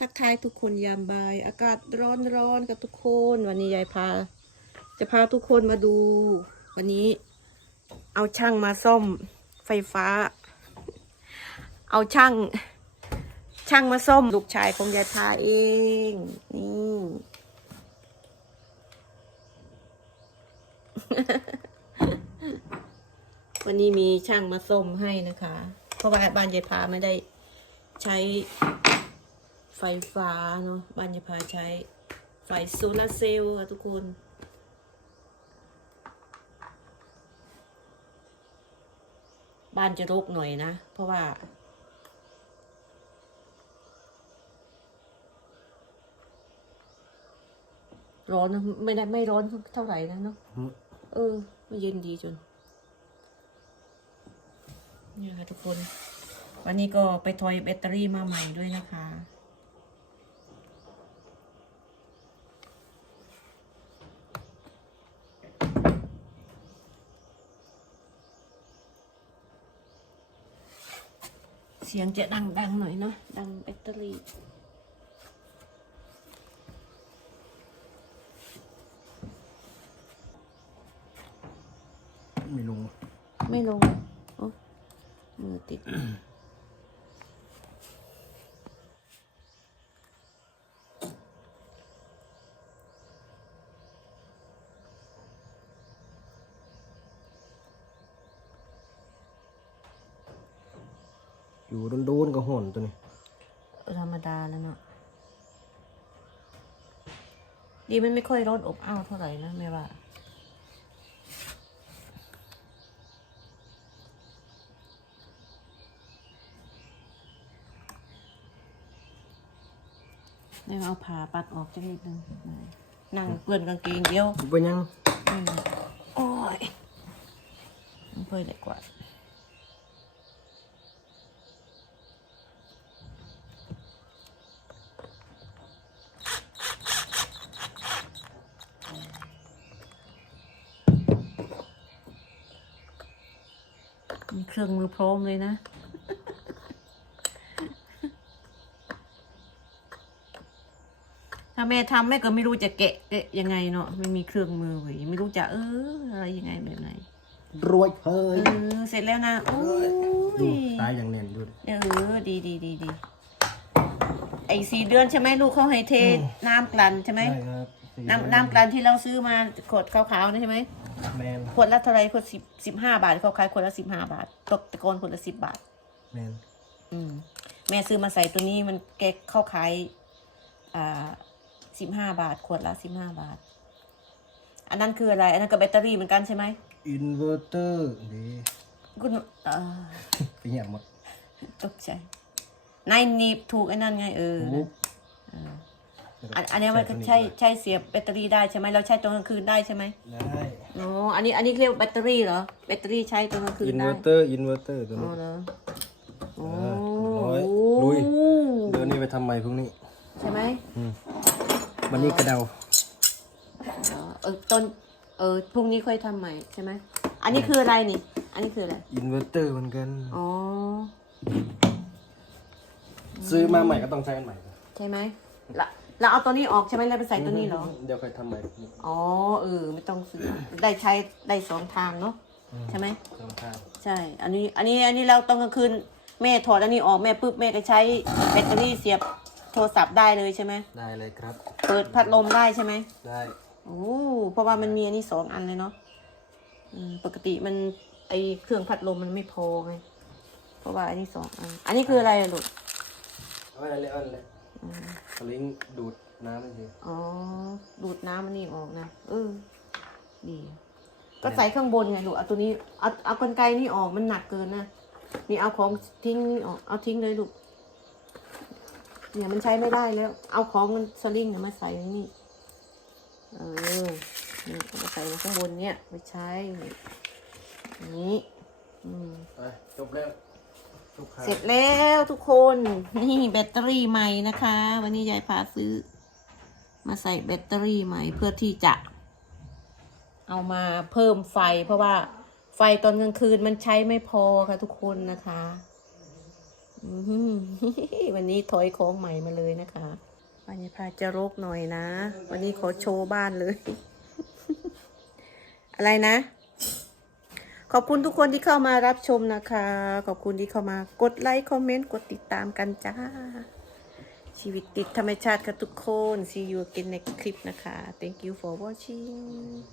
ทักทายทุกคนยามบ่าย อากาศร้อนร้อนๆกับทุกคน วันนี้ยายพา จะพาทุกคนมาดู วันนี้ เอาช่างมาซ่อมไฟฟ้า เอาช่าง ช่างมาซ่อมลูกชายของยายพาเองนี่วันนี้มีช่างมาซ่อมให้นะคะ เพราะว่าบ้านยายพาไม่ได้ใช้ ไฟฟ้าเนาะบ้านยาพาใช้ไฟโซลาเซลล์ค่ะทุกคน บ้านจะรกหน่อยนะ เพราะว่า ร้อนนะไม่ได้ไม่ร้อนเท่าไหร่นะเนาะเออมันเย็นดีจนเนี่ยค่ะทุกคน วันนี้ก็ไปทอยแบตเตอรี่มาใหม่ด้วยนะคะ เสียงจะดังๆหน่อยเนาะดังแบตเตอรี่ไม่ลง ไม่ลงโอ้มือติด อยู่โดนๆก็ห่อนตัวนี้ธรรมดาแล้วเนาะดีมันไม่ค่อยร้อนอบอ้าวเท่าไหร่นะไม่ว่าได้เอาผ่าปัดออกจะนิดนึงนั่งเปื้อนกางเกงเดียวเป็นยังอืมโอ้ยมันเพื่อดีกว่า มีเครื่องมือพร้อมเลยนะ ถ้าแม่ทำแม่ก็ไม่รู้จะแกะแกะยังไงเนาะไม่มีเครื่องมือเว้ยไม่รู้จะเอออะไรยังไงแบบไหนรวยเฮ้เอยอเสร็จแล้วนะโอ้ยดูตายอย่างแน่นดูดิเออดีดีดีดีไอ้สี่เดือนใช่ไหมลูกเขาให้เทน้ำกลั่นใช่ไหม ใช่ครับสี่ น้ำน้ำกลั่นที่เราซื้อมาขวดขาวๆนะใช่ไหมแมนขวดละเท่าไหรขวดสิบสิบห้าบาทเขาขายขวดละสิบห้าบาท ตกตะโกนขวดละสิบบาท แมนอืม แม่ซื้อมาใส่ตัวนี้มันแกเข้าขายอ่าสิบห้าบาท ขวดละสิบห้าบาท อันนั้นคืออะไร อันนั้นก็แบตเตอรี่เหมือนกันใช่ไหมอินเวอร์เตอร์ดีคุณเอ่อไปเหี้ยหมดตกใจนายหนีบถูกไอ้นั่นไงเออโอ้อั นอันนี้มันก็ใช้ใช้เสียบแบตเตอรี่ได้ใช่ไหมเราใช้ตอนกลางคืนได้ใช่ไหมได้อ๋ออันนี้อันนี้เรียกว่าแบตเตอรี่เหรอแบตเตอรี่ใช้ตอนกลางคืนอินเวได้อร์เตอร์อินเวอร์เตอร์ตัวอ๋อนี้เหรอโอ้ร้อยลุยเดี๋ยวนี้ไปทำใหม่พรุ่งนี้ใช่ไหมอืมวันนี้กระเดาอ๋อเออต้นเออพรุ่งนี้ค่อยทำใหม่ใช่ไหมอันนี้คืออะไรนี่ อันนี้คืออะไรอินเวอร์เตอร์เหมือนกันอ๋อซื้อมาใหม่ก็ต้องใช้อันใหม่ ใช่ไหมแล้ว เราเอาตัวนี้ออกใช่ไหมแล้วไปใส่ตัวนี้เหรอ เดี๋ยวค่อยทำใหม่นี่อ๋อเออ ไม่ต้องซื้อ ได้ใช้ได้สองทางเนาะใช่ไหมทำข้าวใช่ อันนี้ อันนี้อันนี้เราตอนกลางคืนแม่ถอดอันนี้ออกแม่ปุ๊บแม่ก็ใช้แบตเตอรี่เสียบโทรศัพท์ได้เลยใช่ไหมได้เลยครับ เปิดพัดลมได้ใช่ไหมได้โอ้เพราะว่ามันมีอันนี้สองอันเลยเนาะอืมปกติมันไอเครื่องพัดลมมันไม่พอไงเพราะว่าอันนี้สองอัน อันนี้คืออะไรอะลูกเอาไว้เลยเอาไว้เลย สลิงดูดน้ำไม่ใช่อ๋อ ดูดน้ำมันนี่ออกนะ เออ ดี ก็ใส่ข้างบนไงลูกเอาตัวนี้ เอาเอากรรไกรนี่ออก มันหนักเกินนะ นี่เอาของทิ้งนี่ออก เอาทิ้งเลยลูก เนี่ยมันใช้ไม่ได้แล้ว เอาของมันสลิงเนี่ยมาใส่ไว้นี่ เออ นี่เอามาใส่ไว้ข้างบนเนี่ยไปใช้ นี่อย่างนี้อืมไปจบแล้วลูกค้า เสร็จแล้วทุกคนนี่แบตเตอรี่ใหม่นะคะ วันนี้ยายพาซื้อ มาใส่แบตเตอรี่ใหม่เพื่อที่จะ เอามาเพิ่มไฟ เพราะว่าไฟตอนกลางคืนมันใช้ไม่พอค่ะทุกคนนะคะวันนี้ถอยของใหม่มาเลยนะคะวันนี้พาจะรกหน่อยนะ วันนี้ขอโชว์บ้านเลย อะไรนะ ขอบคุณทุกคนที่เข้ามารับชมนะคะ ขอบคุณที่เข้ามากดไลค์คอมเมนต์กดติดตามกันจ้า ชีวิตติดธรรมชาติค่ะทุกคน see you again next clip นะคะ thank you for watching